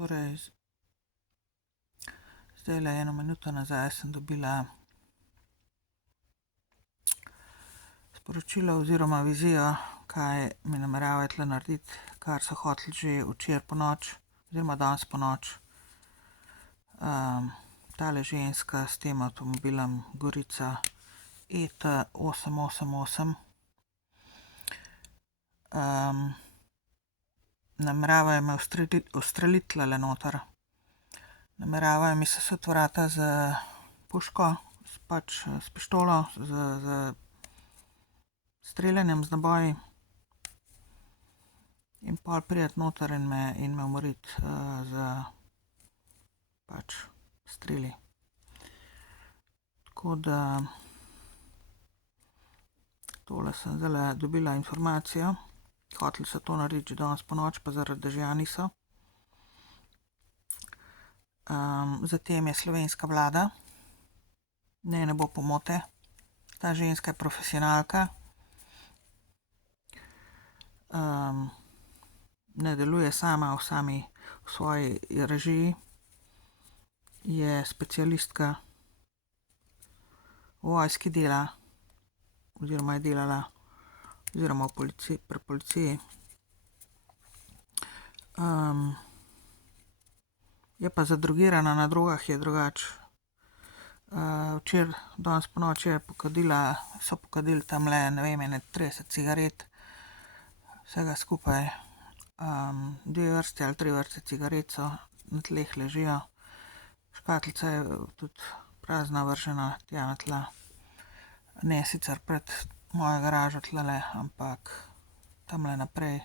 Torej, zdajle 1 minuto nazaj sem dobila sporočilo oziroma vizijo, kaj mi nameravajo tle narediti, kar so hoteli že včeraj ponoči oziroma danes ponoči. Tale ženska s tem avtomobilom Gorica ET 888. Nameravajo me ustreliti tlele noter. Nameravajo mi sesuti vrata z puško, s pištolo, z streljanjem z naboji in pol priti noter in me umoriti z streli. Tako da tole sem zdajle dobila informacijo. Hoteli so to narediti že danes ponoči, pa zaradi dežja niso. Zatem je slovenska vlada. Ne bo pomote. Ta ženska je profesionalka. Ne deluje sama v svoji režiji. Je specialistka, v vojski dela oziroma je delala oziroma pri policiji. Je pa zadrogirana, na drogah je drugače. Včeraj, danes ponoči so pokadili tamle, ne vem, 30 cigaret, vsega skupaj. 2 vrsti ali 3 vrste cigaret so na tleh ležijo. Škatlica je tudi prazna, vržena tja na tla. Ne sicer pred mojo garažo tlele, ampak tamle naprej,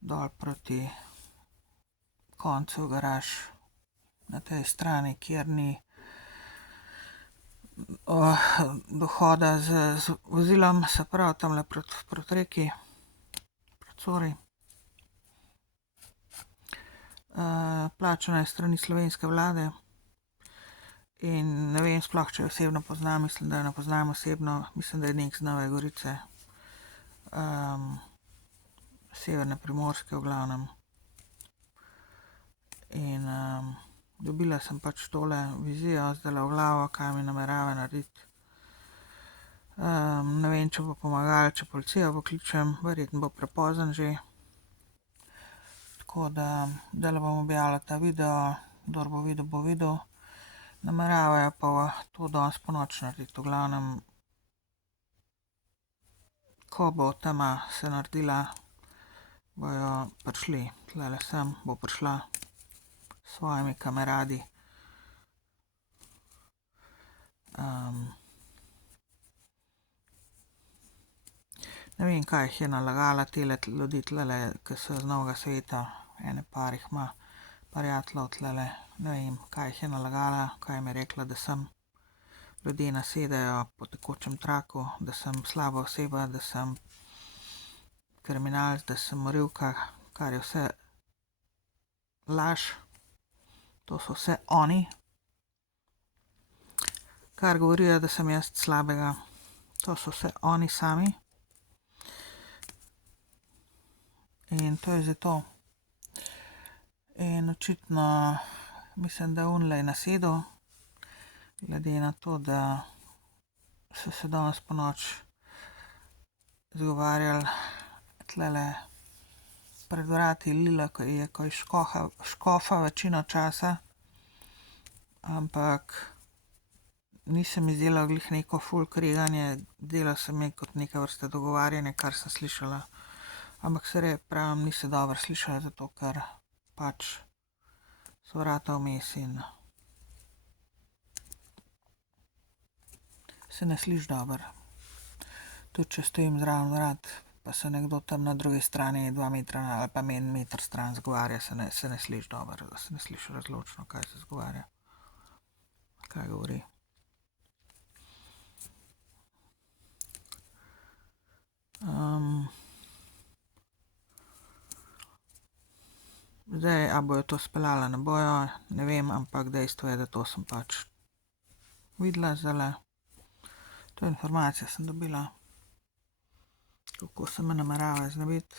dol proti koncu garaž, na tej strani, kjer ni dohoda z vozilom, se pravi tamle proti reki, proti Sori. Plačana je s strani slovenske vlade in ne vem sploh, če jo osebno poznam, mislim, da jo ne poznam osebno, mislim, da je nekaj z Nove Gorice, severne Primorske v glavnem. In dobila sem pač tole vizijo zdajle v glavo, kaj mi namerava narediti. Ne vem, če bo pomagalo, če policijo pokličem, verjetno bo prepozno že. Tako da zdajle bom objavila ta video, kdor bo videl, bo videl. Nameravajo pa to danes ponoči narediti, v glavnem, ko bo tema se naredila, bojo prišli tlele sem, bo prišla s svojimi kameradi. Ne vem, kaj jih je nalagala tele ljudi tlele, ki so z Novega sveta, ene par jih ima prijateljev tlele, ne vem, kaj jih je nalagala, kaj jim je rekla, da sem ljudje nasedajo po tekočem traku, da sem slaba oseba, da sem kriminalec, da sem morilka, kar je vse laž. To so vse oni. Kar govorijo, da sem jaz slabega, to so vse oni sami. In to je zdaj to. In očitno mislim, da je nasedel, glede na to, da so se danes ponoči zgovarjali tlele pred vrati. Lila je kaj škofa večino časa, ampak ni se mi zdelo glih neko ful kreganje, zdelo se mi kot neke vrste dogovarjanje, kar sem slišala. Ampak pravim, ni se dobro slišala, zato ker pač so vrata vmes in se ne sliši dobro. Tudi če stojim zraven vrat, pa se nekdo tam na drugi strani 2 metra ali pa 1 meter stran zgovarja, se ne sliši dobro, se ne sliši razločno, kaj se zgovarja, kaj govori. Zdaj, a bojo to speljala, ne bojo, ne vem, ampak dejstvo je, da to sem pač videla zdajle. To informacijo sem dobila, kako se me nameravajo znebiti.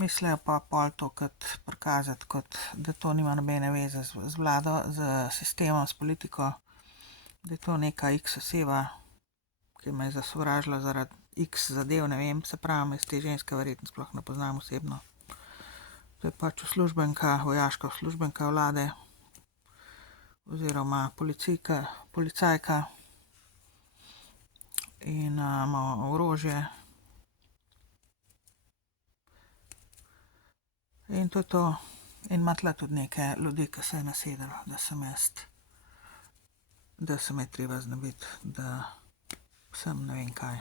Mislijo pa pol to kot prikazati, kot da to nima nobene veze z vlado, z sistemom, s politiko, da je to neka X oseba, ki me je zasovražila zaradi X zadev, ne vem, se pravi, jaz te ženske verjetno sploh ne poznam osebno. To je pač uslužbenka, vojaška uslužbenka vlade oziroma policajka in ima orožje. In to je to. In ima tule tudi neke ljudi, ki se je nasedalo, da se me je treba znebiti, da sem ne vem kaj.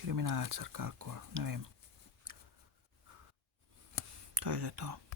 Kriminalec ali karkoli, ne vem. To je že to.